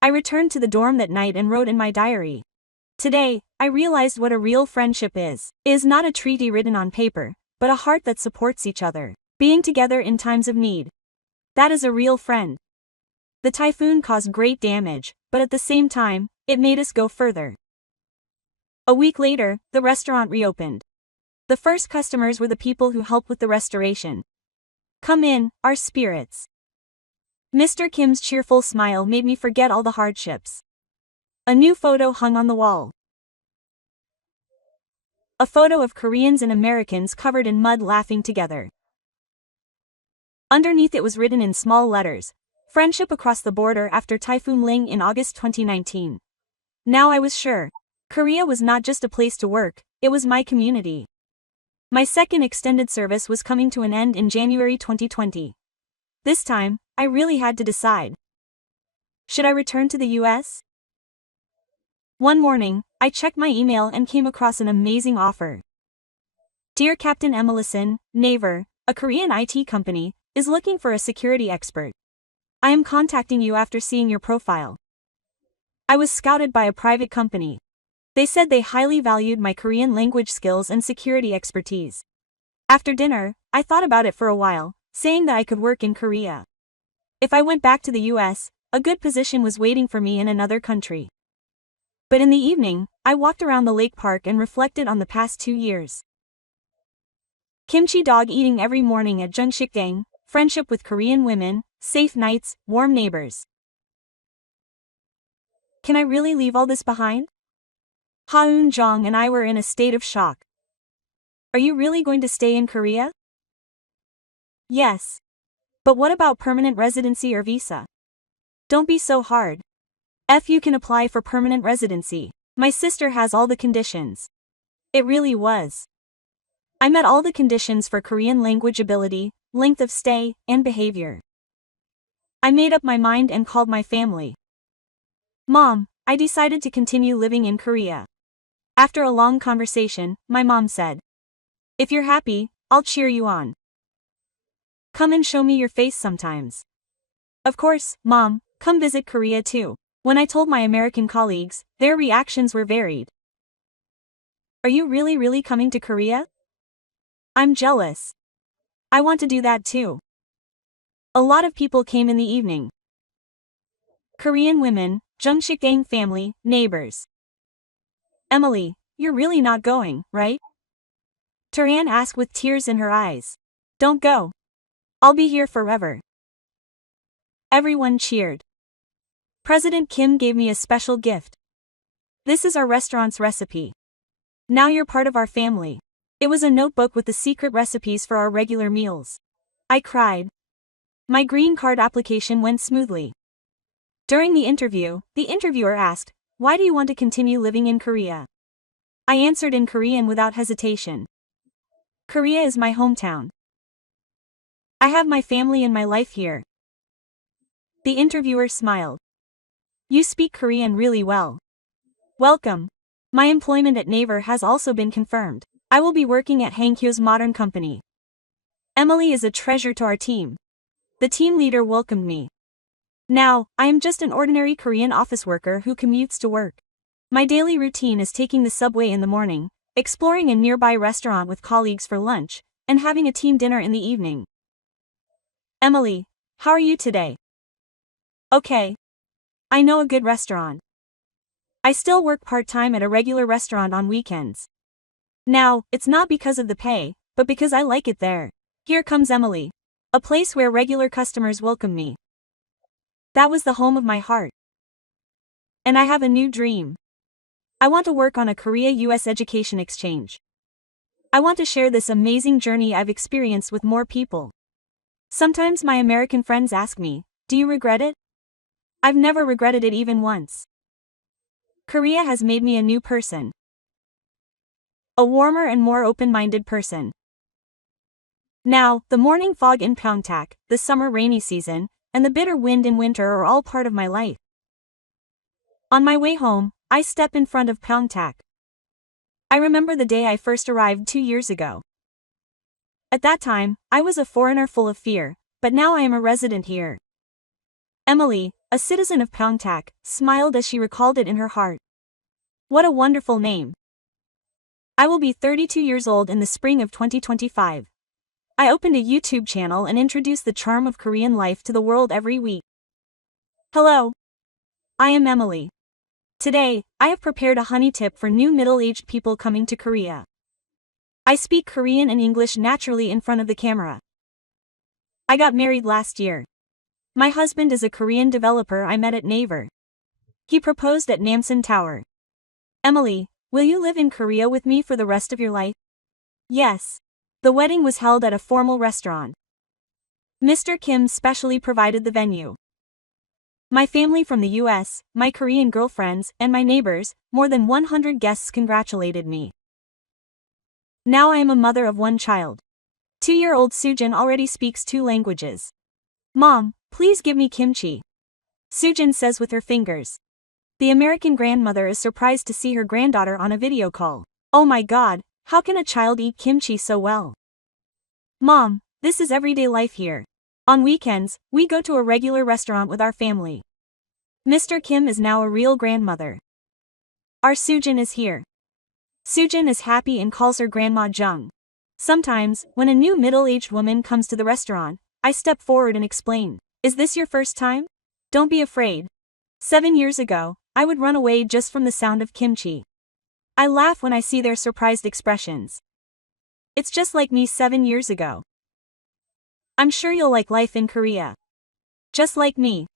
I returned to the dorm that night and wrote in my diary. Today, I realized what a real friendship is. It is not a treaty written on paper, but a heart that supports each other, being together in times of need. That is a real friend. The typhoon caused great damage, but at the same time, it made us go further. A week later, the restaurant reopened. The first customers were the people who helped with the restoration. Come in, our spirits. Mr. Kim's cheerful smile made me forget all the hardships. A new photo hung on the wall. A photo of Koreans and Americans covered in mud laughing together. Underneath it was written in small letters, "Friendship across the border after Typhoon Ling in August 2019. Now I was sure. Korea was not just a place to work, it was my community. My second extended service was coming to an end in January 2020. This time, I really had to decide. Should I return to the US? One morning, I checked my email and came across an amazing offer. Dear Captain Emilison, Naver, a Korean IT company, is looking for a security expert. I am contacting you after seeing your profile. I was scouted by a private company. They said they highly valued my Korean language skills and security expertise. After dinner, I thought about it for a while, saying that I could work in Korea. If I went back to the US, a good position was waiting for me in another country. But in the evening, I walked around the lake park and reflected on the past 2 years. Kimchi dog eating every morning at Jungsikdang, friendship with Korean women, safe nights, warm neighbors. Can I really leave all this behind? Ha-eun Jong and I were in a state of shock. Are you really going to stay in Korea? Yes. But what about permanent residency or visa? Don't be so hard. You can apply for permanent residency. My sister has all the conditions. It really was. I met all the conditions for Korean language ability, length of stay, and behavior. I made up my mind and called my family. Mom, I decided to continue living in Korea. After a long conversation, my mom said, if you're happy, I'll cheer you on. Come and show me your face sometimes. Of course, Mom, come visit Korea too. When I told my American colleagues, their reactions were varied. Are you really coming to Korea? I'm jealous. I want to do that too. A lot of people came in the evening. Korean women, Jungsikdang family, neighbors. Emily, you're really not going, right? Taran asked with tears in her eyes. Don't go. I'll be here forever. Everyone cheered. President Kim gave me a special gift. This is our restaurant's recipe. Now you're part of our family. It was a notebook with the secret recipes for our regular meals. I cried. My green card application went smoothly. During the interview, the interviewer asked, why do you want to continue living in Korea? I answered in Korean without hesitation. Korea is my hometown. I have my family and my life here. The interviewer smiled. You speak Korean really well. Welcome. My employment at Naver has also been confirmed. I will be working at Hankyo's modern company. Emily is a treasure to our team. The team leader welcomed me. Now, I am just an ordinary Korean office worker who commutes to work. My daily routine is taking the subway in the morning, exploring a nearby restaurant with colleagues for lunch, and having a team dinner in the evening. Emily, how are you today? Okay. I know a good restaurant. I still work part-time at a regular restaurant on weekends. Now, it's not because of the pay, but because I like it there. Here comes Emily. A place where regular customers welcome me. That was the home of my heart. And I have a new dream. I want to work on a Korea-US education exchange. I want to share this amazing journey I've experienced with more people. Sometimes my American friends ask me, do you regret it? I've never regretted it even once. Korea has made me a new person. A warmer and more open-minded person. Now, the morning fog in Pyeongtaek, the summer rainy season, and the bitter wind in winter are all part of my life. On my way home, I step in front of Pyeongtaek. I remember the day I first arrived 2 years ago. At that time, I was a foreigner full of fear, but now I am a resident here. Emily, a citizen of Pyeongtaek, smiled as she recalled it in her heart. What a wonderful name. I will be 32 years old in the spring of 2025. I opened a YouTube channel and introduced the charm of Korean life to the world every week. Hello. I am Emily. Today, I have prepared a honey tip for new middle-aged people coming to Korea. I speak Korean and English naturally in front of the camera. I got married last year. My husband is a Korean developer I met at Naver. He proposed at Namsan Tower. Emily, will you live in Korea with me for the rest of your life? Yes. The wedding was held at a formal restaurant. Mr. Kim specially provided the venue. My family from the US, my Korean girlfriends, and my neighbors, more than 100 guests congratulated me. Now I am a mother of 1 child. 2-year-old Sujin already speaks 2 languages. Mom, please give me kimchi. Sujin says with her fingers. The American grandmother is surprised to see her granddaughter on a video call. Oh my god, how can a child eat kimchi so well? Mom, this is everyday life here. On weekends, we go to a regular restaurant with our family. Mr. Kim is now a real grandmother. Our Sujin is here. Sujin is happy and calls her Grandma Jung. Sometimes, when a new middle-aged woman comes to the restaurant, I step forward and explain, is this your first time? Don't be afraid. 7 years ago, I would run away just from the sound of kimchi. I laugh when I see their surprised expressions. It's just like me 7 years ago. I'm sure you'll like life in Korea. Just like me.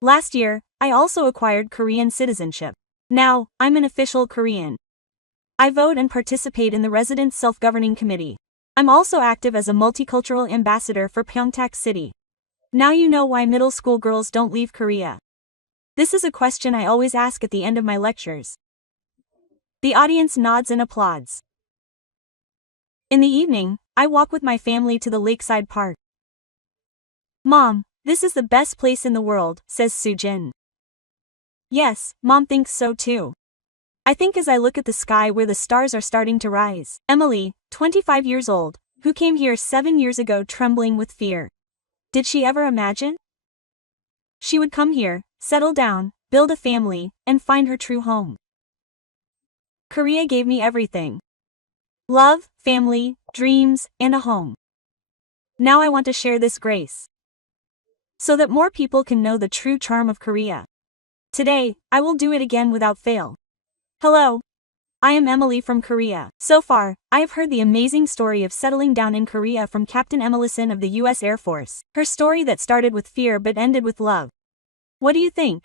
Last year, I also acquired Korean citizenship. Now, I'm an official Korean. I vote and participate in the Resident Self-Governing Committee. I'm also active as a multicultural ambassador for Pyeongtaek City. Now you know why middle school girls don't leave Korea. This is a question I always ask at the end of my lectures. The audience nods and applauds. In the evening, I walk with my family to the lakeside park. Mom, this is the best place in the world, says Sujin. Yes, Mom thinks so too. I think as I look at the sky where the stars are starting to rise. Emily, 25 years old, who came here 7 years ago trembling with fear. Did she ever imagine? She would come here, settle down, build a family, and find her true home. Korea gave me everything. Love, family, dreams, and a home. Now I want to share this grace. So that more people can know the true charm of Korea. Today, I will do it again without fail. Hello. I am Emily from Korea. So far, I have heard the amazing story of settling down in Korea from Captain Emilison of the US Air Force. Her story that started with fear but ended with love. What do you think?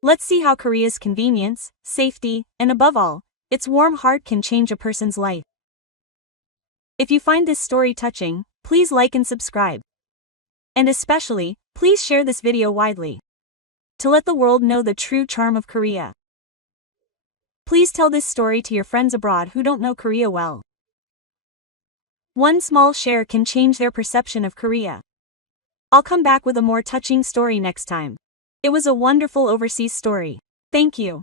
Let's see how Korea's convenience, safety, and above all, its warm heart can change a person's life. If you find this story touching, please like and subscribe. And especially, please share this video widely. To let the world know the true charm of Korea. Please tell this story to your friends abroad who don't know Korea well. One small share can change their perception of Korea. I'll come back with a more touching story next time. It was a wonderful overseas story. Thank you.